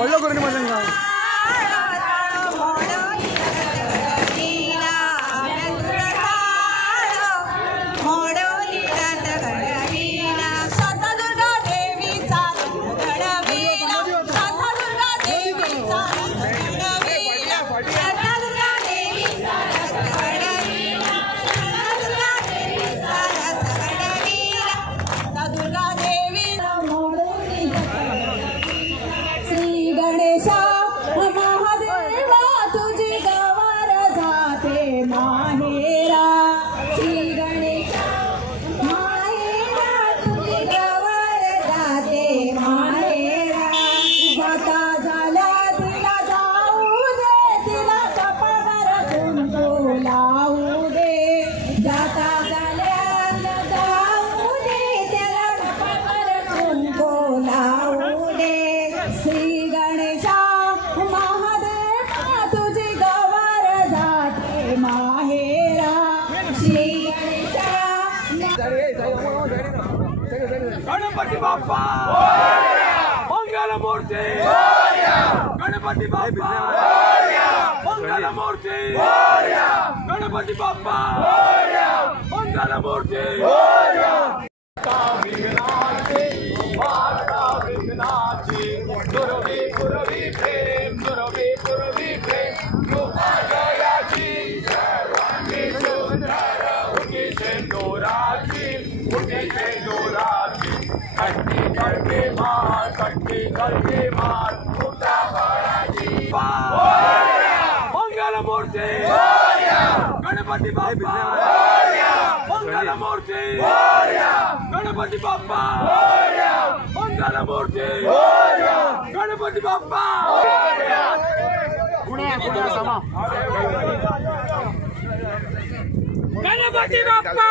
ಒಳ್ಳೆ ಗುರುನಿ ಮಜಂಗ गणपति बाप्पा मंगल मूर्ति गणपति बाप्पा मंगल मूर्ति गणपति बाप्पा मंगल मूर्ति दुर्वी पुरवी प्रेम दुर्वी पुरवी प्रेम जयाची सर्वांगी सुंदर उठी सेंदुराची उठी सेंदुराची कट्टी करके मार उठा बड़ाजी मंगल मूर्ति गणपति बाप्पा मंगल मूर्ति गणपति बाप्पा मंगल मूर्ति गणपति बाप्पा गणपति बाप्पा